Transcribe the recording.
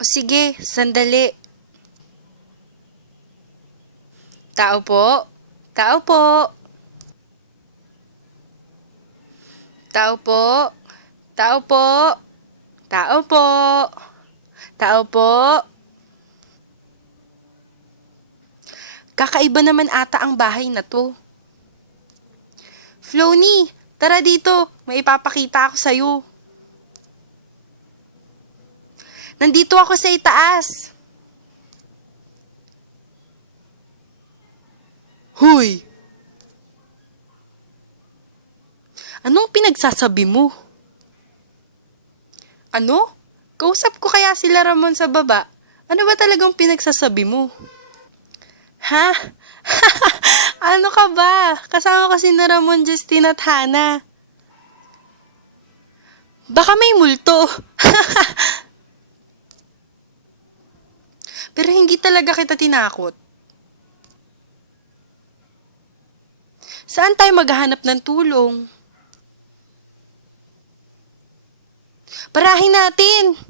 O sige, sandali. Tao po? Tao po? Tao po? Tao po? Tao po? Tao po? Kakaiba naman ata ang bahay na to. Flony, tara dito. May ipapakita ako sa'yo. Nandito ako sa itaas. Hoy! Anong pinagsasabi mo? Ano? Kausap ko kaya sila Ramon sa baba? Ano ba talagang pinagsasabi mo? Ha? Ano ka ba? Kasama ko si Ramon, Justin at Hana. Baka may multo. Pero hindi talaga kita tinakot. Saan tayo maghahanap ng tulong? Parahin natin!